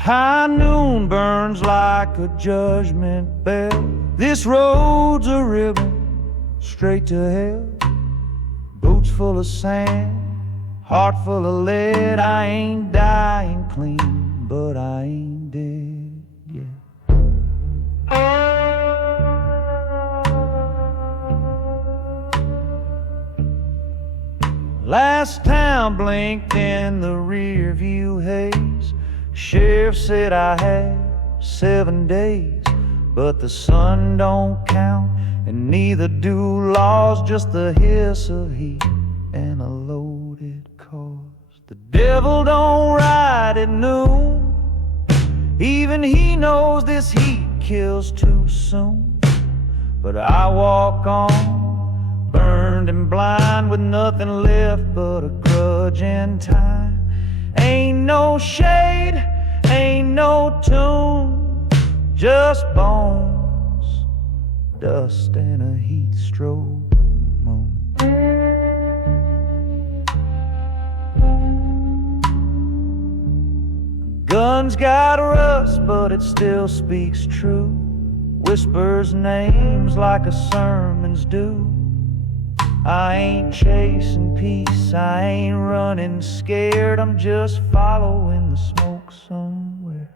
High noon burns like a judgment bell. This road's a ribbon straight to hell. Boots full of sand, heart full of lead. I ain't dying clean, but I ain't dead yet. Last town blinked in the rear view haze. Sheriff said I had 7 days, but the sun don't count, and neither do laws. Just the hiss of heat and a loaded cause. The devil don't ride at noon. Even he knows this heat kills too soon. But I walk on, burned and blind, with nothing left but a grudge and time. Ain't no shade, ain't no tune, just bones, dust, and a heat-stroke moon. Gun's got rust, but it still speaks true. Whispers names like a sermon's do. I ain't chasing peace, I ain't running scared. I'm just following the smoke somewhere.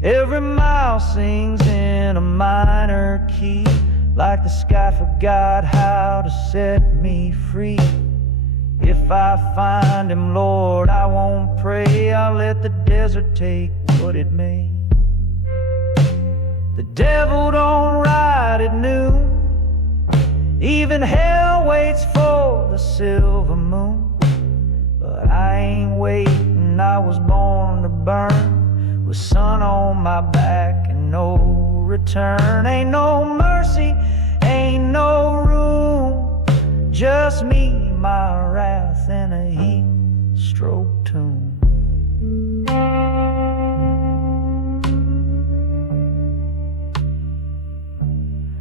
Every mile sings in a minor key, like the sky forgot how to set me free. If I find him, Lord, I won't pray. I'll let the desert take what it may. The devil don't ride at noon. Even hell waits for the silver moon. But I ain't waiting, I was born to burn, with sun on my back and no return. Ain't no mercy, ain't no room, just me, my wrath, and a heat-stroke tune.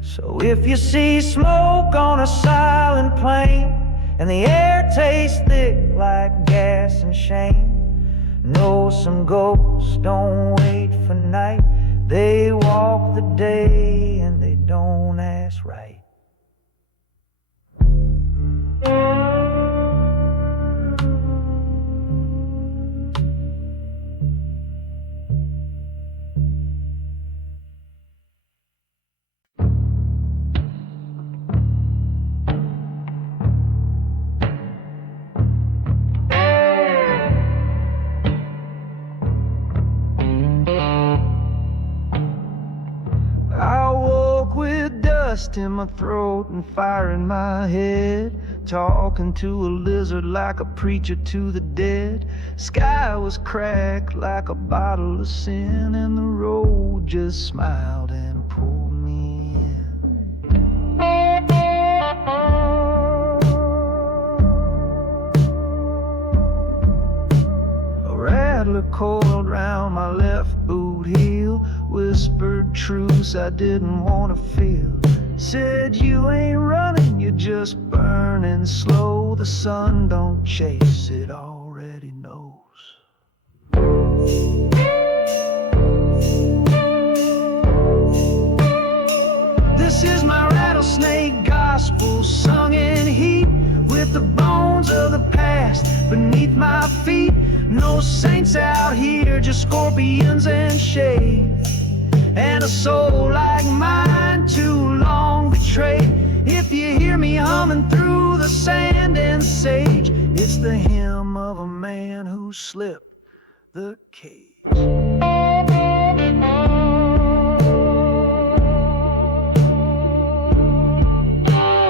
So if you see smoke on a silent plain, and the air tastes thick like gas and shame, know some ghosts don't wait for night. They walk the day and they don't ask right. In my throat and fire in my head, talking to a lizard like a preacher to the dead. Sky was cracked like a bottle of sin, and the road just smiled and pulled me in. A rattler coiled round my left boot heel, whispered truths I didn't want to feel. Said you ain't running, you're just burning slow. The sun don't chase, it already knows. This is my rattlesnake gospel, sung in heat, with the bones of the past beneath my feet. No saints out here, just scorpions and shade, and a soul like mine too long betrayed. If you hear me humming through the sand and sage, it's the hymn of a man who slipped the cage.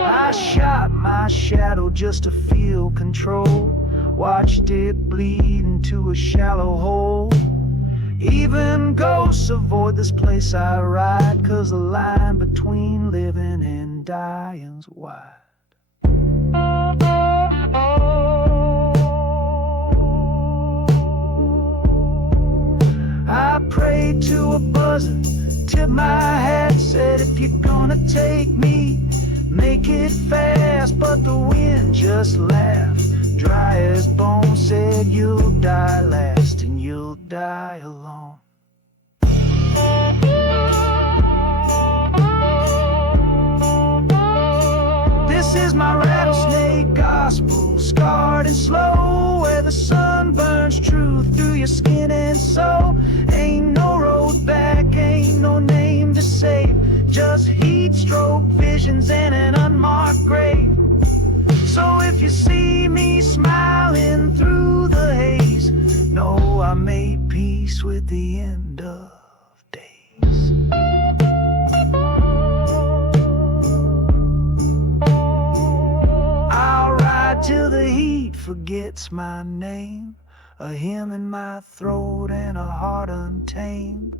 I shot my shadow just to feel control, watched it bleed into a shallow hole. Even ghosts avoid this place I ride, 'cause the line between living and dying's wide. I prayed to a buzzard, tipped my hat, said if you're gonna take me, make it fast, but the wind just laughed. Dry as bone said, you'll die last and you'll die alone. This is my rattlesnake gospel, scarred and slow, where the sun burns true through your skin and soul. Ain't no road back, ain't no name to save, just heatstroke visions and an unmarked grave. So if you see me smiling through the haze, know I made peace with the end of days. I'll ride till the heat forgets my name, a hymn in my throat and a heart untamed.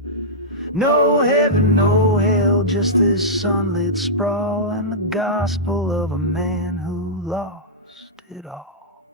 No heaven, no hell, just this sunlit sprawl and the gospel of a man who lost it all.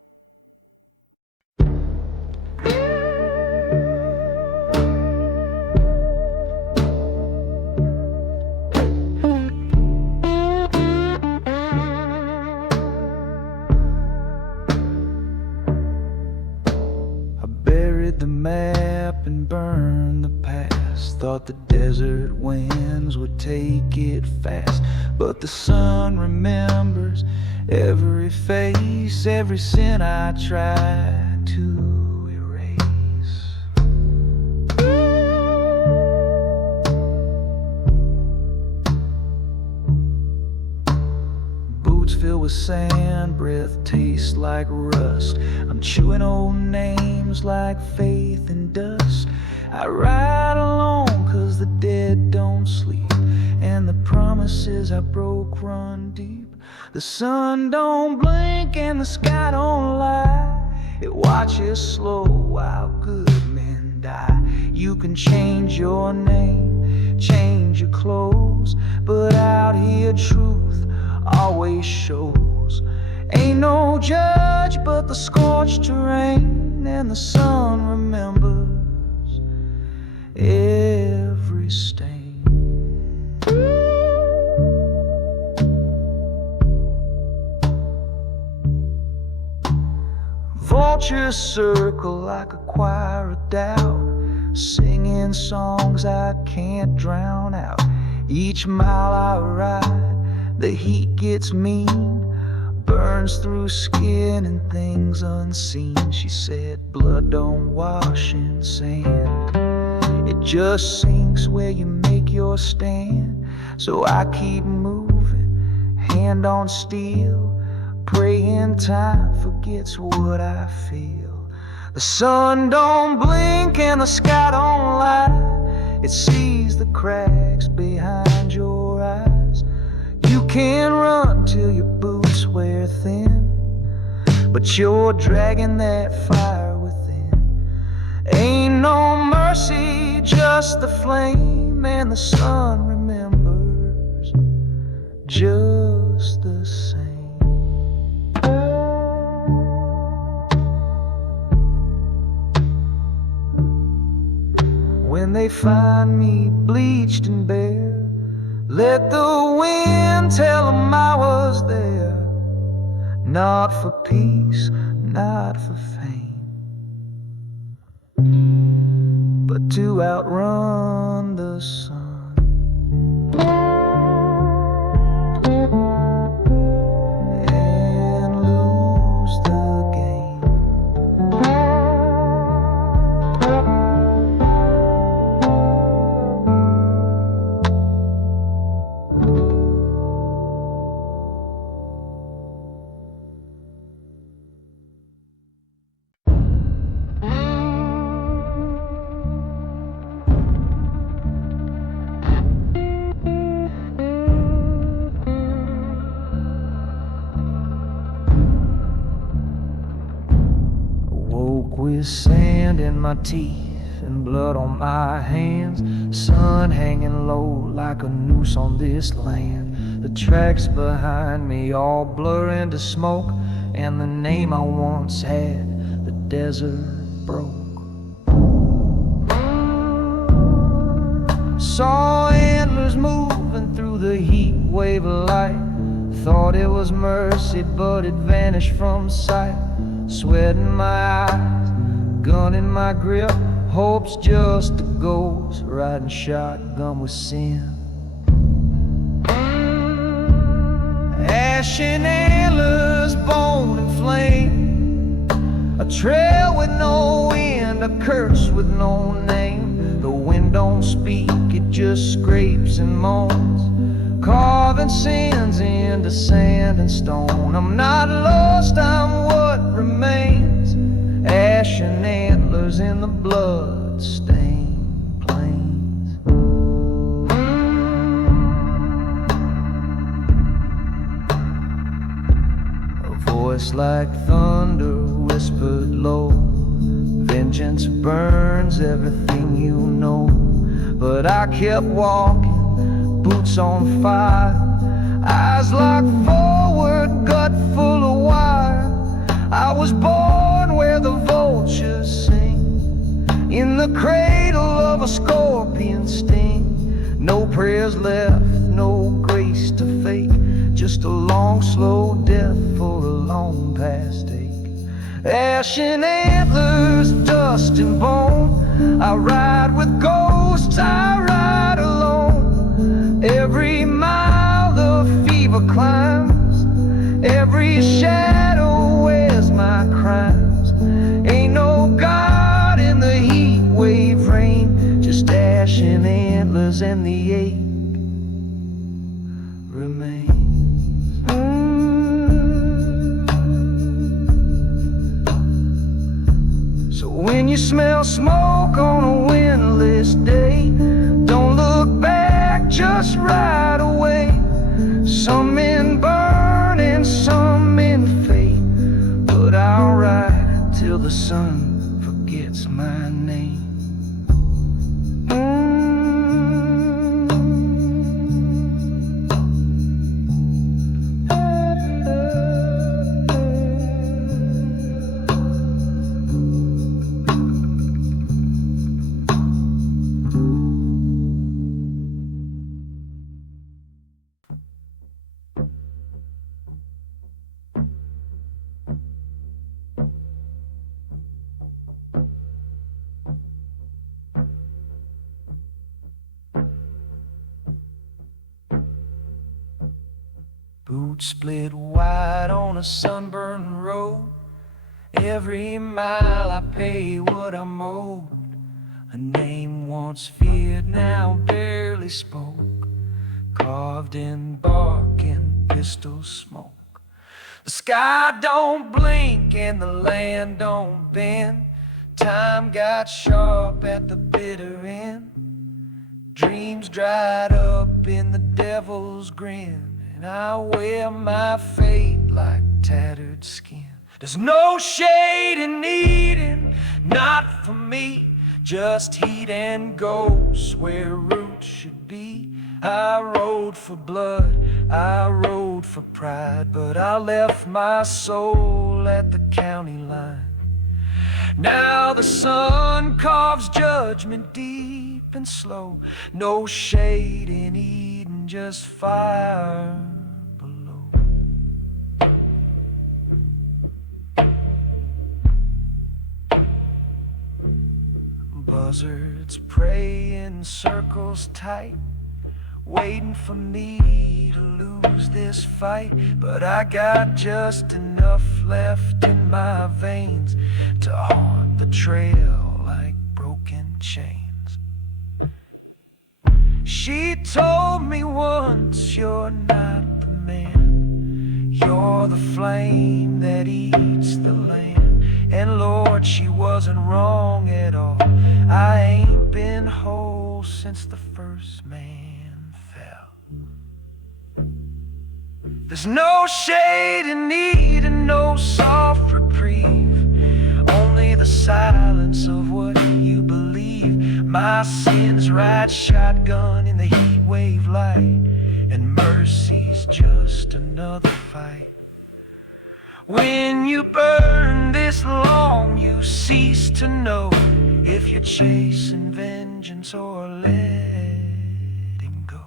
I buried the map and burned the past, thought the desert winds would take it fast, but the sun remembers every face, every sin I tried to erase. Boots filled with sand, breath tastes like rust. I'm chewing old names like faith and dust. I ride alone 'cause the dead don't sleep, and the promises I broke run deep. The sun don't blink and the sky don't lie, it watches slow while good men die. You can change your name, change your clothes, but out here truth always shows. Ain't no judge but the scorched terrain, and the sun remembers every stain. Vultures circle like a choir of doubt, singing songs I can't drown out. Each mile I ride, the heat gets mean, burns through skin and things unseen. She said blood don't wash in sand, it just sinks where you make your stand. So I keep moving, hand on steel, praying time forgets what I feel. The sun don't blink and the sky don't lie, it sees the cracks behind your eyes. You can run till your boots wear thin, but you're dragging that fire within. Ain't no mercy, just the flame, and the sun remembers just the same. When they find me bleached and bare, let the wind tell them I was there, not for peace, not for fame, but to outrun the sun. With sand in my teeth and blood on my hands, sun hanging low like a noose on this land. The tracks behind me all blur into smoke, and the name I once had, the desert broke. Saw antlers moving through the heat wave of light, Thought it was mercy, but it vanished from sight. Sweat in my eyes, gun in my grip. Hope's just a ghost riding shotgun with sin. Ashen antlers, bone and flame, a trail with no end, a curse with no name. The wind don't speak, it just scrapes and moans, carving sins into sand and stone. I'm not lost, I'm what remains. Ashen antlers in the blood-stained plains. A voice like thunder whispered low, vengeance burns everything you know. But I kept walking, boots on fire, eyes locked forward, gut full of wire. I was born where the vultures sing, in the cradle of a scorpion sting. No prayers left, no grace to fake, just a long slow death for a long past ache. Ashen antlers, dust and bone, I ride with ghosts, I ride alone. Every mile the fever climbs, every shadow wears my crimes. Ain't no God in the heat wave rain, just ashen antlers and the ache remains. So when you smell smoke on a windless day, don't look back, just ride away. Some men burn and some men fade, but I'll ride till the sun forgets my name. Boots split wide on a sunburned road. Every mile I pay what I'm owed. A name once feared, now barely spoke, carved in bark and pistol smoke. The sky don't blink and the land don't bend. Time got sharp at the bitter end. Dreams dried up in the devil's grin, and I wear my fate like tattered skin. There's no shade in Eden, not for me, just heat and ghosts where roots should be. I rode for blood, I rode for pride, but I left my soul at the county line. Now the sun carves judgment deep and slow. No shade in Eden, just fire below. Buzzards pray in circles tight, waiting for me to lose this fight. But I got just enough left in my veins to haunt the trail like broken chains. She told me once, you're not the man, you're the flame that eats the land. And Lord, she wasn't wrong at all. I ain't been whole since the first man fell. There's no shade in need and no soft reprieve, only the silence of what you believe. My sins ride shotgun in the heat wave light, and mercy's just another fight. When you burn this long, you cease to know if you're chasing vengeance or letting go.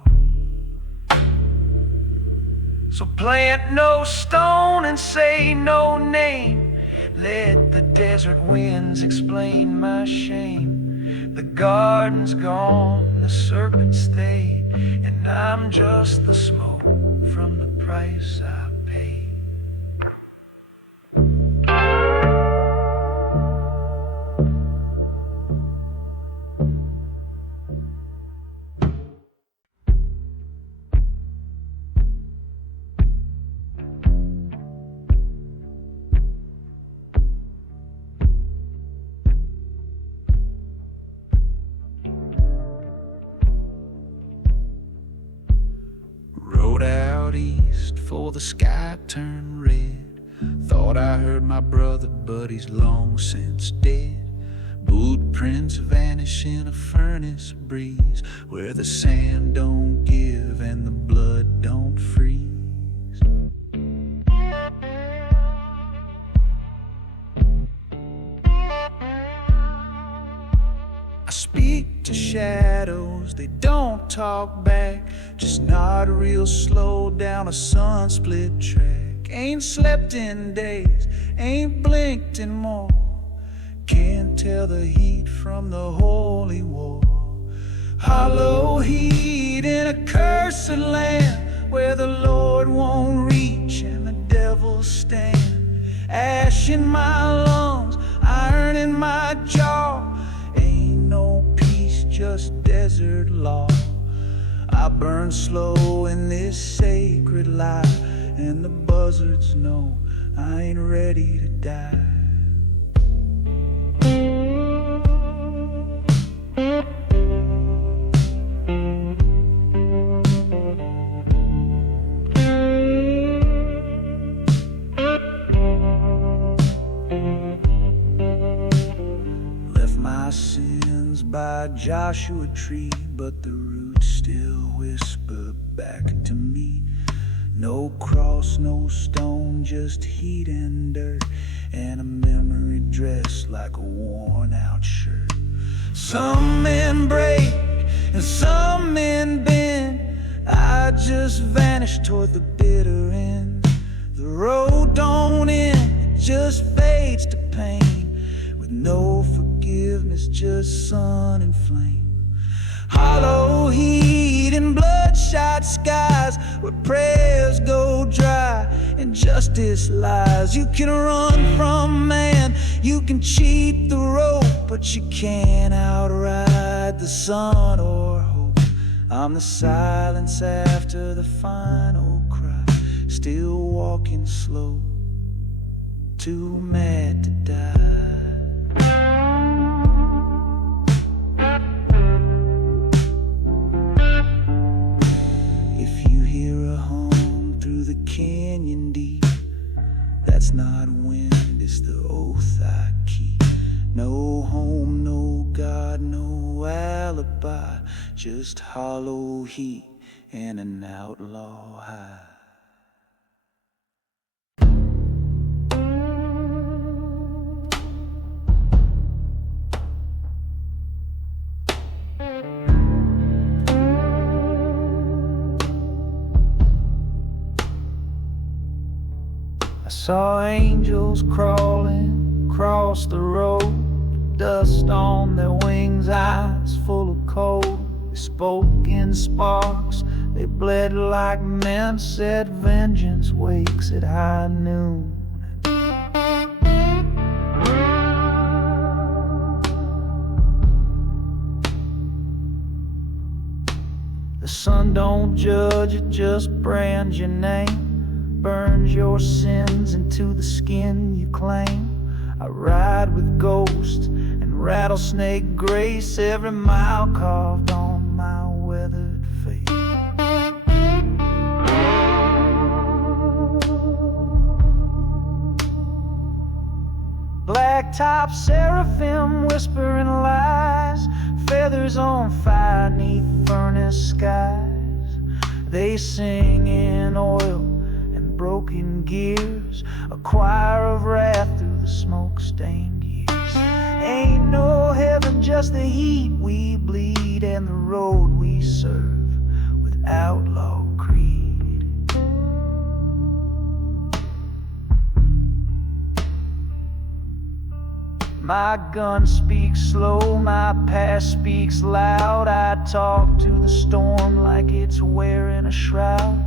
So plant no stone and say no name. Let the desert winds explain my shame. The garden's gone, the serpent stayed, and I'm just the smoke from the price I paid. For the sky turned red. Thought I heard my brother, but he's long since dead. Boot prints vanish in a furnace breeze, where the sand don't give and the blood don't freeze. I speak to shadows, they don't talk back, just nod real slow down a sun-split track. Ain't slept in days, ain't blinked in more, can't tell the heat from the holy war. Hollow heat in a cursed land, where the Lord won't reach and the devil stand. Ash in my lungs, iron in my jaw, no peace, just desert law. I burn slow in this sacred life, and the buzzards know I ain't ready to die. By Joshua tree, but the roots still whisper back to me. No cross, no stone, just heat and dirt, and a memory dressed like a worn out shirt. Some men break and some men bend. I just vanish toward the bitter end. The road don't end, it just fades to pain, with no forgiveness, just sun and flame. Hollow heat and bloodshot skies, where prayers go dry and justice lies. You can run from man, you can cheat the rope, but you can't outride the sun or hope. I'm the silence after the final cry, still walking slow, too mad to die. The canyon deep, that's not wind, it's the oath I keep. No home, no God, no alibi, just hollow heat and an outlaw high. I saw angels crawling across the road, dust on their wings, eyes full of cold. They spoke in sparks, they bled like men, said vengeance wakes at high noon. The sun don't judge, it just brands your name, burns your sins into the skin you claim. I ride with ghosts and rattlesnake grace, every mile carved on my weathered face. Blacktop seraphim whispering lies, feathers on fire neath furnace skies. They sing in oil broken gears, a choir of wrath through the smoke-stained years. Ain't no heaven, just the heat we bleed and the road we serve with outlaw creed. My gun speaks slow, my past speaks loud. I talk to the storm like it's wearing a shroud.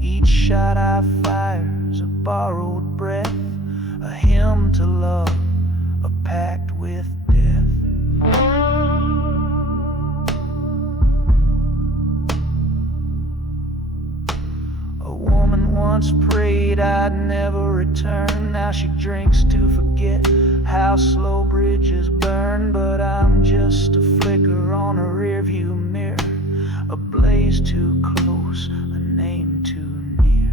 Each shot I fire's a borrowed breath, a hymn to love, a pact with death. A woman once prayed I'd never return. Now she drinks to forget how slow bridges burn. But I'm just a flicker on a rearview mirror, a blaze too close, a name too near.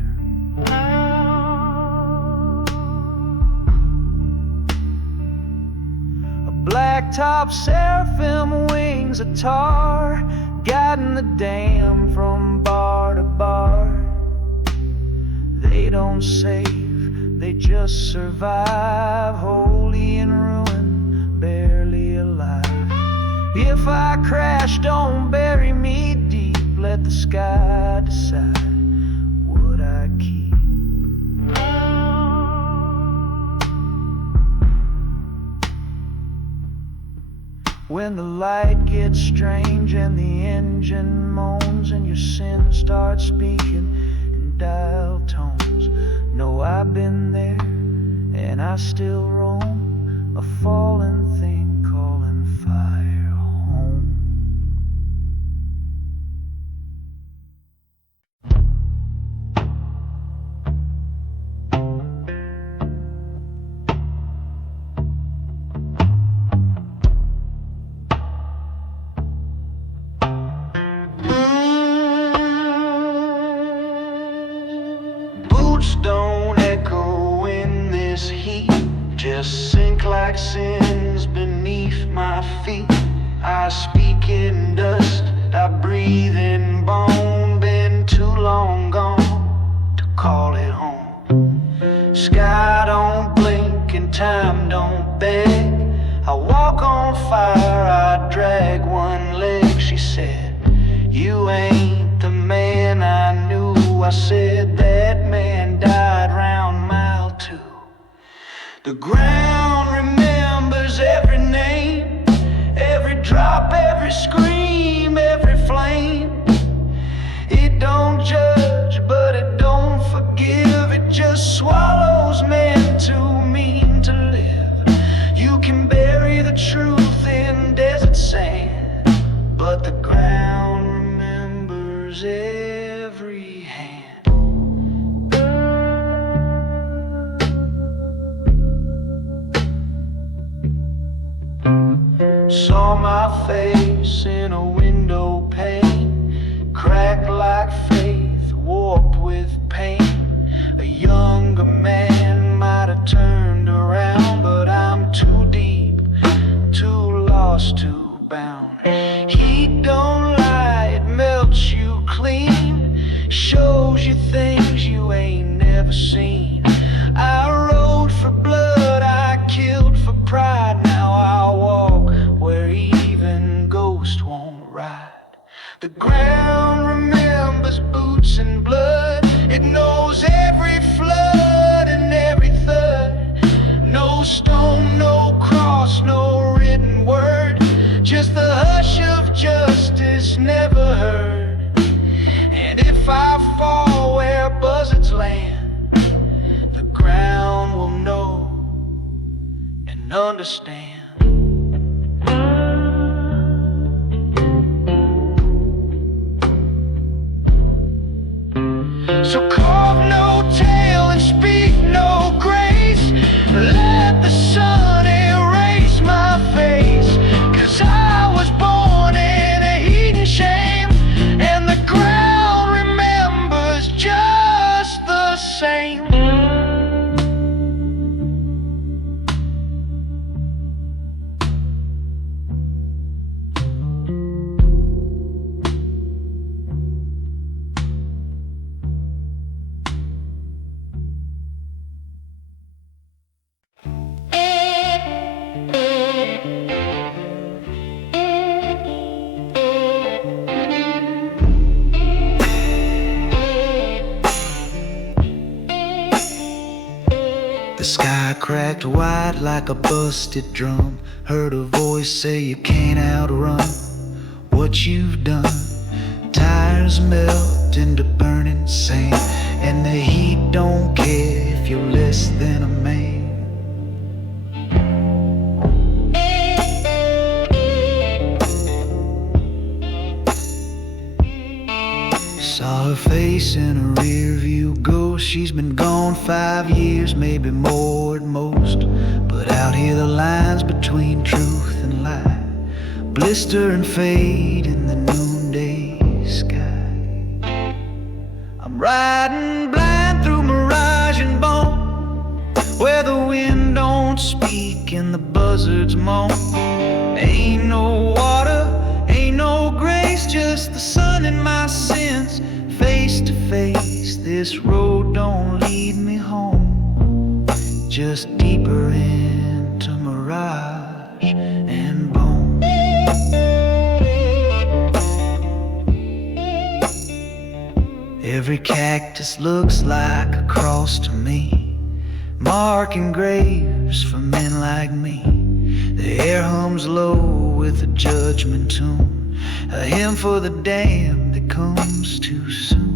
A blacktop seraphim wings a tar, guiding the dam from bar to bar. They don't save, they just survive, holy in ruin, barely alive. If I crash, don't bury me deep, let the sky decide what I keep. When the light gets strange and the engine moans and your sin starts speaking in dial tones, know I've been there and I still roam, a fallen thing calling fire home. Boots don't echo in this heat, just sink like sins beneath my feet. I speak in dust, I breathe in bone, been too long gone to call it home. Sky don't blink and time don't beg, I walk on fire, I drag one leg. She said, you ain't the man I knew. I said, that man died round mile 2. The ground remembers every name, every drop, every scream, every flame. It don't judge, but it don't forgive. It just swallows men too mean to live. You can bury the truth in desert sand, but the ground remembers every hand. Saw my face in a window pane, cracked like faith, warped with pain. A younger man might have turned around, but I'm too deep, too lost, too bound. Heat don't lie, it melts you clean, shows you things you ain't never seen. I rode for blood, I killed for pride. Now I walk where even ghosts won't ride. The ground remembers boots and blood, it knows every flood and every thud. No stone, no cross, no written word, just the hush of justice never heard. And if I fall where buzzards land, the ground will know and understand. So carve no tale and speak no grace, let the sun erase my face. 'Cause I was born in a heat and shame, and the ground remembers just the same. The sky cracked white like a busted drum. Heard a voice say you can't outrun what you've done. Tires melt into burning sand, and the heat don't care if you're less than a man. Saw her face in a rear view ghost. She's been gone 5 years, maybe more at most. But out here the lines between truth and lie blister and fade in the noonday sky. I'm riding blind through Mirage and Bone, where the wind don't speak and the buzzards moan. Ain't no water, ain't no grace, just the sun and my sins face to face. This road don't lead me home, just deeper into Mirage and Bone. Every cactus looks like a cross to me, marking graves for men like me. The air hums low with a judgment tune, a hymn for the damned that comes too soon.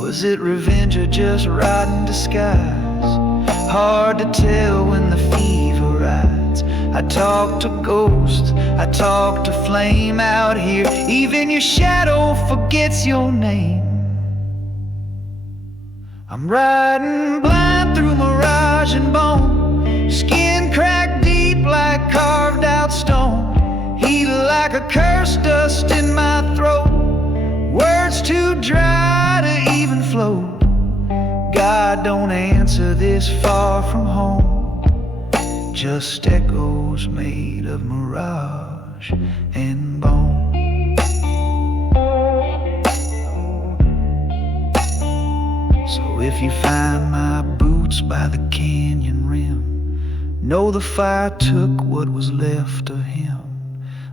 Was it revenge or just rotten disguise? Hard to tell when the fever rides. I talk to ghosts, I talk to flame out here. Even your shadow forgets your name. I'm riding blind through Mirage and Bone, skin cracked deep like carved out stone, heat like a curse, dust in my throat, words too dry to even float. God don't answer this far from home, just echoes made of mirage and bone. So if you find my boots by the canyon rim, know the fire took what was left of him.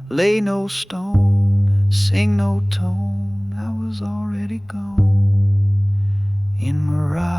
Lay no stone, sing no tone, I was already gone in mirage.